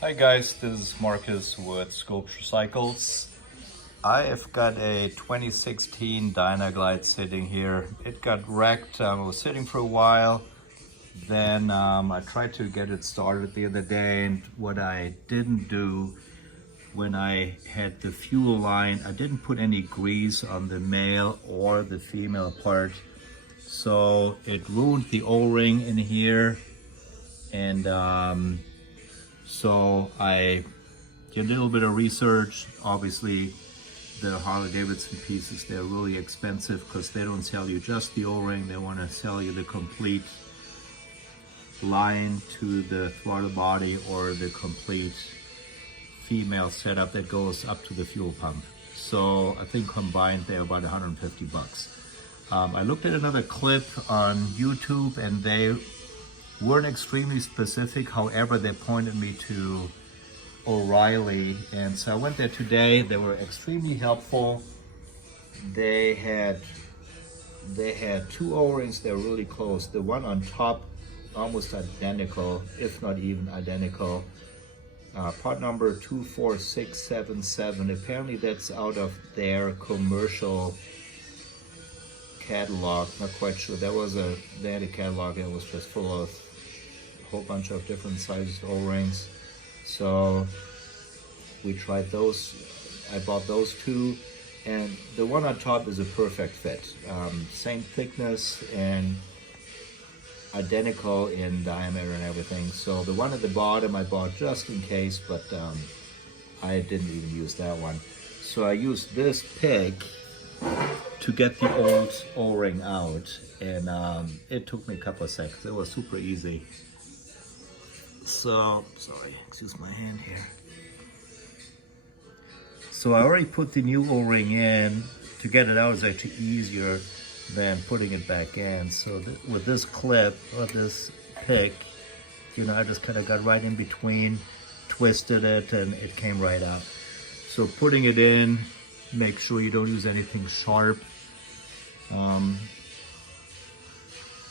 Hi guys, this is Marcus with Sculpture Cycles. I've got a 2016 Dyna sitting here. It got wrecked. I was sitting for a while. Then I tried to get it started the other day, and what I didn't do when I had the fuel line, I didn't put any grease on the male or the female part. So it ruined the O-ring in here, and so I did a little bit of research. Obviously, the Harley Davidson pieces, they're really expensive because they don't sell you just the O-ring. They want to sell you the complete line to the throttle body or the complete female setup that goes up to the fuel pump. So I think combined they're about 150 bucks. I looked at another clip on YouTube and they weren't extremely specific. However, they pointed me to O'Reilly, and so I went there today. They were extremely helpful. They had two O-rings. They're really close. The one on top, almost identical, if not even identical. Part number 24677. Apparently, that's out of their commercial catalog. Not quite sure. They had a catalog and it was just full of a whole bunch of different sizes O-rings. So we tried those. I bought those two, and the one on top is a perfect fit. Same thickness and identical in diameter and everything. So the one at the bottom I bought just in case, but I didn't even use that one. So I used this pick to get the old O-ring out, and it took me a couple of seconds. It was super easy. So, sorry, excuse my hand here. So I already put the new O-ring in. To get it out is actually easier than putting it back in. So with this clip, or this pick, I just kind of got right in between, twisted it, and it came right out. So putting it in, make sure you don't use anything sharp.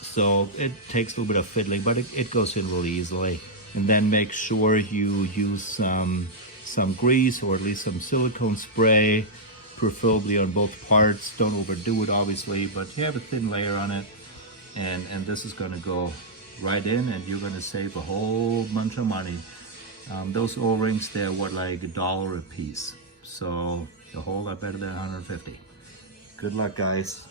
So it takes a little bit of fiddling, but it goes in really easily. And then make sure you use some grease or at least some silicone spray, preferably on both parts. Don't overdo it, obviously, but you have a thin layer on it. And this is gonna go right in, and you're gonna save a whole bunch of money. Those O-rings, they're like $1 a piece. So a whole lot better than 150. Good luck, guys.